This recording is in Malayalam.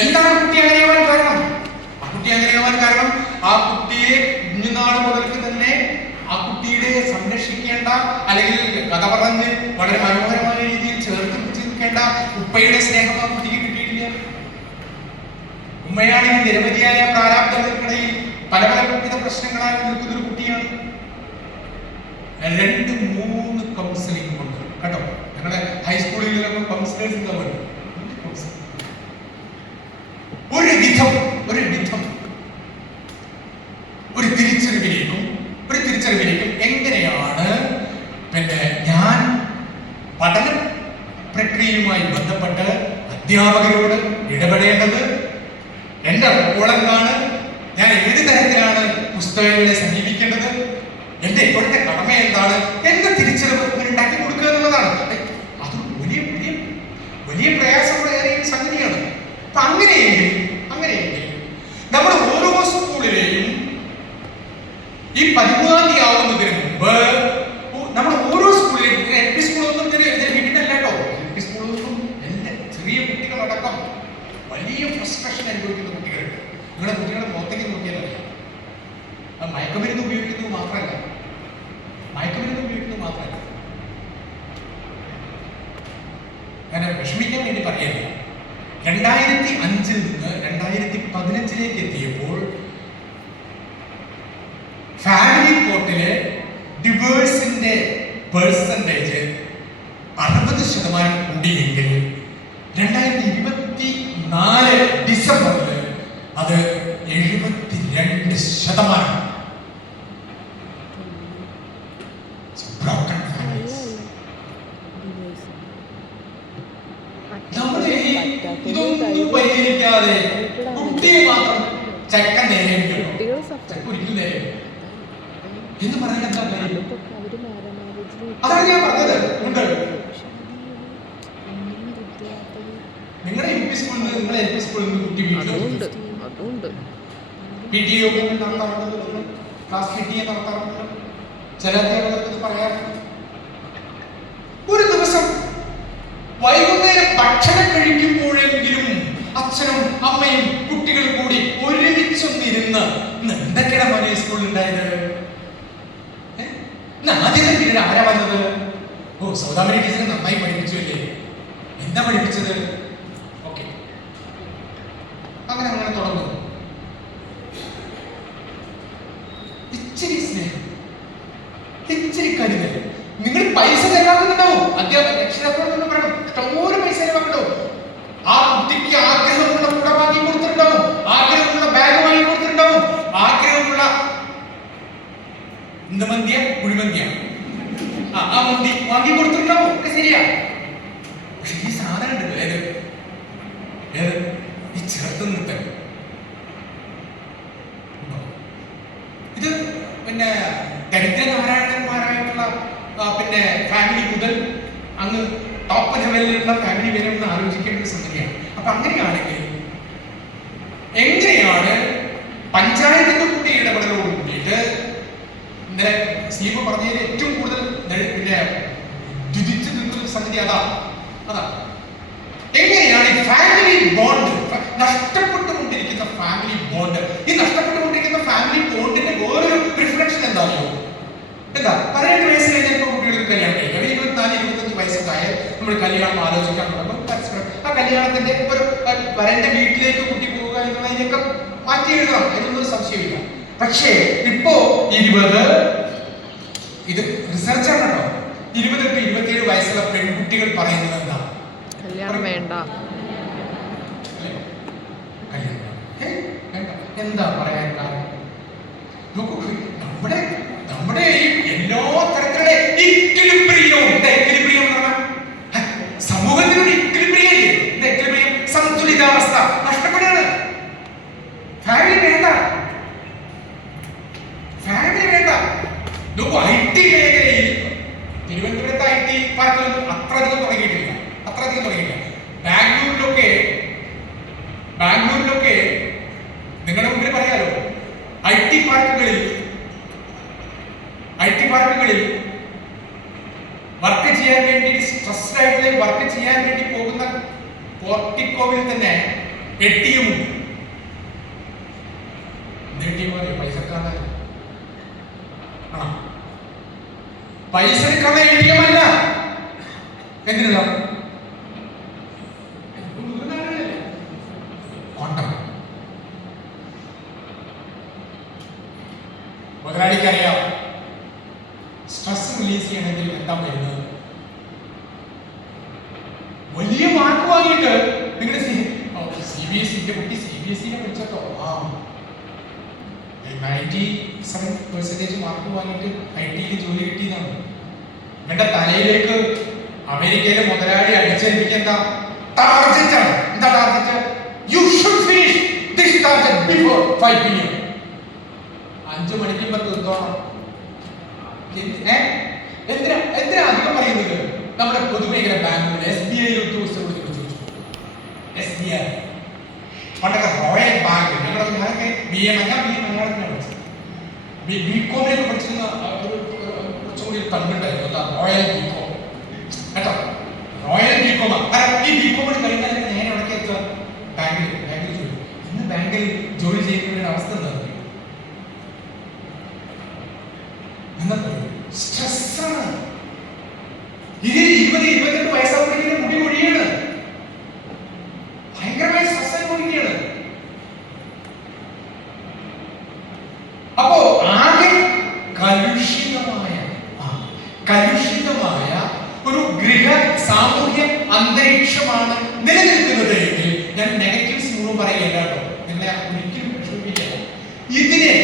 എന്താണ് കുട്ടി അങ്ങനെയാവാൻ കാരണം ആ കുട്ടി അങ്ങനെയാവാൻ കാരണം ആ കുട്ടിയെ കുഞ്ഞുനാൾ മുതൽക്ക് തന്നെ ആ കുട്ടിയുടെ സംരക്ഷിക്കേണ്ട അല്ലെങ്കിൽ കഥ പറഞ്ഞ് വളരെ മനോഹരമായ രീതിയിൽ ചേർത്ത് പിടിച്ച് നിൽക്കേണ്ട ഉപ്പയുടെ സ്നേഹം ആ കുട്ടിക്ക് കിട്ടിയിട്ടില്ല. ഉമ്മയാണ് ഈ നിരവധിയായ പ്രാരാബ്ദങ്ങൾക്കിടയിൽ പല പല വിവിധ പ്രശ്നങ്ങളായി നിൽക്കുന്ന ഒരു കുട്ടിയാണ്. രണ്ട് മൂന്ന് കൗൺസിലിംഗ് കൊണ്ട് കേട്ടോ. ഞങ്ങളുടെ ഹൈസ്കൂളിലൊക്കെ കൗൺസിലേഴ്സ് ഉണ്ടാവുമല്ലോ ഒരു വിധം ഒരു വിധം ഒരു തിരിച്ചറിവിലേക്കും ഒരു തിരിച്ചറിവിലേക്കും എങ്ങനെയാണ് പിന്നെ ഞാൻ പഠന പ്രക്രിയയുമായി ബന്ധപ്പെട്ട് അധ്യാപകരോട് ഇടപെടേണ്ടത് എന്റെ റോൾ ഞാൻ ഏത് തരത്തിലാണ് പുസ്തകങ്ങളെ സമീപിക്കേണ്ടത്? എന്റെ ഇപ്പോഴത്തെ കടമ എന്താണ്? എന്റെ തിരിച്ചറിവ് ഉണ്ടാക്കി കൊടുക്കുക എന്നുള്ളതാണ്. അത് വലിയ വലിയ വലിയ പ്രയാസമുള്ളേറിയ ഏറെ സംഗതിയാണ്. അപ്പൊ അങ്ങനെയെങ്കിൽ അങ്ങനെയെങ്കിൽ നമ്മൾ ഓരോ സ്കൂളിലെയും ഈ പതിമൂന്നാം തീയതി ആവുന്നതിന് മുമ്പ് ഓ- നമ്മുടെ ഓരോ സ്കൂളിലെയും എൽ പി സ്കൂളൊന്നും ഇതിന് ഇതിന് വീട്ടിലല്ല കേട്ടോ എൽ പി സ്കൂളൊന്നും എല്ലാ ചെറിയ കുട്ടികളടക്കം വലിയ ഫ്രസ്ട്രേഷൻ അനുഭവിക്കുന്ന കുട്ടികളുണ്ട് നിങ്ങളുടെ കുട്ടികളുടെ മുഖത്തേക്ക് നോക്കിയാൽ മയക്കുമരുന്ന് ഉപയോഗിക്കുന്നത് മാത്രമല്ല. മയക്കുമരുന്ന് ഉപയോഗിക്കുന്നത് മാത്രമല്ല. അങ്ങനെ വിഷമിക്കാൻ വേണ്ടി പറയല്ല. രണ്ടായിരത്തി അഞ്ചിൽ നിന്ന് രണ്ടായിരത്തി പതിനഞ്ചിലേക്ക് എത്തിയപ്പോൾ ഫാമിലി കോർട്ടിലെ ഡിവേഴ്സിന്റെ പേഴ്സന്റേജ് അറുപത് ശതമാനം കൂടിയെങ്കിൽ ഡിസംബറിൽ അത് ശതമാനം. Families. നമ്മൾ ഈ ഇതൊന്നും പരിഹരിക്കാതെ കുട്ടിയെ മാത്രം ചെക്കൻ നേരെയായിരിക്കും ഒരിക്കലും നേരെയായിരിക്കും എന്ന് പറയാൻ എന്താ കാര്യം അവർ മാരമാരേജിൽ അതാണ് ഞാൻ പറഞ്ഞത് ഉണ്ട് നിങ്ങളുടെ യു പി സ്കൂളിൽ നിന്ന് നിങ്ങളുടെ എൽ പി സ്കൂളിൽ കുട്ടി വീട്ടിൽ അതുണ്ട് അതുണ്ട്. പി ടി എ നടത്താറുണ്ട്. ക്ലാസ് പി ടി എ നടത്താറുണ്ട്. ചില അധ്യാപകർക്ക് ഇത് പറയാറുണ്ട്. ഒരു ദിവസം വൈകുന്നേരം ഭക്ഷണം കഴിക്കുമ്പോഴെങ്കിലും അച്ഛനും അമ്മയും കുട്ടികളും കൂടി ഒരുമിച്ചൊന്നിരുന്ന് എന്തൊക്കെയാണ് മോനെ സ്കൂളിൽ ഉണ്ടായത് ഏ? ഇന്ന് ആദ്യത്തെ പിന്നീട് ആരാ വന്നത് ഓ സൗദാമരി ടീച്ചറെ നന്നായി പഠിപ്പിച്ചു അല്ലേ? എന്താ പഠിപ്പിച്ചത്? അങ്ങനെ തുടങ്ങും. ഇച്ചിരി സ്നേഹം ഇച്ചിരി കരുതൽ. നിങ്ങൾ പൈസ ചെലവാക്കുന്നുണ്ടാവും. അധ്യാപക രക്ഷിതാക്കളൊന്നും പറയണം. ഇഷ്ടംപോലെ പൈസ ചെലവാക്കണോ ആ കുട്ടിക്ക് ആഗ്രഹമുള്ള കൂടെ വാങ്ങി കൊടുത്തിട്ടുണ്ടാവും. ആഗ്രഹമുള്ള ബാഗ് വാങ്ങി കൊടുത്തിട്ടുണ്ടാവും. ആഗ്രഹമുള്ള എന്ത് മന്തിയ? കുഴിമന്തിയ ആ മന്തി വാങ്ങി കൊടുത്തിട്ടുണ്ടാവും. ഒക്കെ ശരിയാ. പക്ഷെ ഈ സാധനം ഉണ്ടല്ലോ നിർത്തൽ ഇത് പിന്നെ ദരിദ്ര നാരായണന്മാരായിട്ടുള്ള ആ, പിന്നെ ഫാമിലി മുതൽ അങ്ങ് ടോപ്പ് ലെവലിലുള്ള ഫാമിലി വരെ ഒന്ന് ആലോചിക്കേണ്ട സംഗതിയാണ്. അപ്പൊ അങ്ങനെയാണെങ്കിൽ എങ്ങനെയാണ് പഞ്ചായത്തിന്റെ കൂടി ഇടപെടലോട് കൂടിയിട്ട് ഇന്നലെ സീമ പറഞ്ഞതിൽ ഏറ്റവും കൂടുതൽ പിന്നെ ദ്വിതിച്ചു നിൽക്കുന്ന സംഗതി അതാ. അതാ. എങ്ങനെയാണ് ഫാമിലി ബോണ്ട് നഷ്ടപ്പെട്ടുകൊണ്ടിരിക്കുന്ന ഫാമിലി ബോണ്ട് ഈ നഷ്ടപ്പെട്ടുകൊണ്ടിരിക്കുന്ന ഫാമിലി ബോണ്ടിന്റെ വേറൊരു റിഫ്ലക്ഷൻ എന്താണോ എന്താ? പതിനെട്ട് വയസ്സ് കഴിഞ്ഞാൽ കുട്ടികൾക്ക് കല്യാണം കഴിക്കാം. ഇരുപത്തിനാല് ഇരുപത്തഞ്ച് വയസ്സൊക്കെ നമ്മൾ കല്യാണം ആലോചിക്കാൻ തുടങ്ങും. പരസ്പരം ആ കല്യാണത്തിന്റെ ഒരു വരന്റെ വീട്ടിലേക്ക് കുട്ടി പോവുക എന്നുള്ളതിനൊക്കെ മാറ്റി എഴുതണം. അതിനൊന്നും സംശയമില്ല. പക്ഷേ ഇപ്പോ ഇരുപത് ഇത് റിസർച്ച് ആണ് കേട്ടോ. ഇരുപത് ടു ഇരുപത്തിയേഴ് വയസ്സുള്ള പെൺകുട്ടികൾ പറയുന്നത് എന്താ? കല്യാണം വേണ്ട അല്ലേ? കല്യാണം. ഏയ്, വേണ്ട. എന്താ പറയാൻ കാരണം? നോക്കൂ നമ്മുടെ നമ്മുടെ ഈ തരത്തിലുള്ള വേണ്ട. വേണ്ട. ഐ ടി മേഖലയിൽ തിരുവനന്തപുരത്ത് ഐ ടി പാർക്കിലൊന്നും അത്ര അധികം തുടങ്ങിയിട്ടില്ല. അത്ര അധികം തുടങ്ങിയിട്ടില്ല. ബാംഗ്ലൂരിലൊക്കെ നിങ്ങളുടെ മുമ്പിൽ പറയാലോ ഐ ടി പാർക്കുകളിൽ ഐ ടി പാർക്കുകളിൽ വർക്ക് ചെയ്യാൻ വേണ്ടി സ്ട്രെസ്ഡ് ആയിട്ടുള്ള വർക്ക് ചെയ്യാൻ വേണ്ടി പോകുന്ന പോർട്ടിക്കോവിൽ തന്നെ എ ടി എം ഉണ്ട് എ ടി എം അറിയോ പൈസക്കാരൻ ആ പൈസ എടുക്കാതെ എ ടി എം അല്ല എന്തിനാ കോണ്ടം മുതലാളിക്ക് അറിയാം സ്ട്രെസ് റിലീസ് ചെയ്യണമെങ്കിൽ എന്താ വരുന്നത് വലിയ വാങ്ങിയിട്ട് നിങ്ങളുടെ സി ബി എസ് സിന്റെ കുട്ടി സി ബി എസ് സിനെ പഠിച്ചോ ആ. നയന്റി സെവൻ പെർസെന്റേജ് മാർക്ക് വാങ്ങിയിട്ട് ഐ ടിയിൽ ജോലി കിട്ടിയതാണ്. നിങ്ങളുടെ തലയിലേക്ക് അമേരിക്കയിലെ മുതലാളി അടിച്ചേൽപ്പിക്കുക എന്താ ടാർജറ്റ് ആണ്. എന്താ target you should finish this target before five P M അഞ്ചു മണിക്ക് ഇപ്പൊ തീർത്തോണം? എന്തിനാ എന്തിനാ അധികം പറയുന്നത്? നമ്മുടെ പൊതുമേഖല ബാങ്കുകൾ എസ് ബി ഐ ഉദ്യോഗസ്ഥരോട് എസ് ബി ഐ പണ്ടൊക്കെ റോയൽ ബാങ്ക് ഞങ്ങളൊക്കെ ഞാനൊക്കെ ബി എ ഞാൻ ബി എ പഠിച്ചത്. ബി ബി കോമിലൊക്കെ പഠിച്ചിരുന്ന ഒരു ഒരു കുറച്ചും എന്താ royal B com royal B com കാരണം ഈ ബി കോം കഴിഞ്ഞാൽ നേരെ ഇടയ്ക്ക് എത്തുക? ബാങ്കിൽ ബാങ്കിൽ ജോലി. ഇന്ന് ബാങ്കിൽ ജോലി ചെയ്യുന്നവരുടെ അവസ്ഥ എന്താ? എന്താ സ്ട്രെസ്സാണ് ഇത് ഇരുപത് ഇരുപത്തിരണ്ട് വയസ്സാകുമ്പോഴേക്കും മുടി ഒഴിയാണ് ഭയങ്കരമായ സ്ട്രെസ് അനുഭവിക്കുകയാണ് അപ്പോ ആകെ കലുഷിതമായ ആ, കലുഷിതമായ ഒരു ഗൃഹ സാമൂഹ്യ അന്തരീക്ഷമാണ് നിലനിൽക്കുന്നത് എങ്കിൽ ഞാൻ നെഗറ്റീവ്സ് മുഴുവൻ പറയുകയല്ല കേട്ടോ. നിങ്ങളെ ഒരിക്കലും ഇതിനെ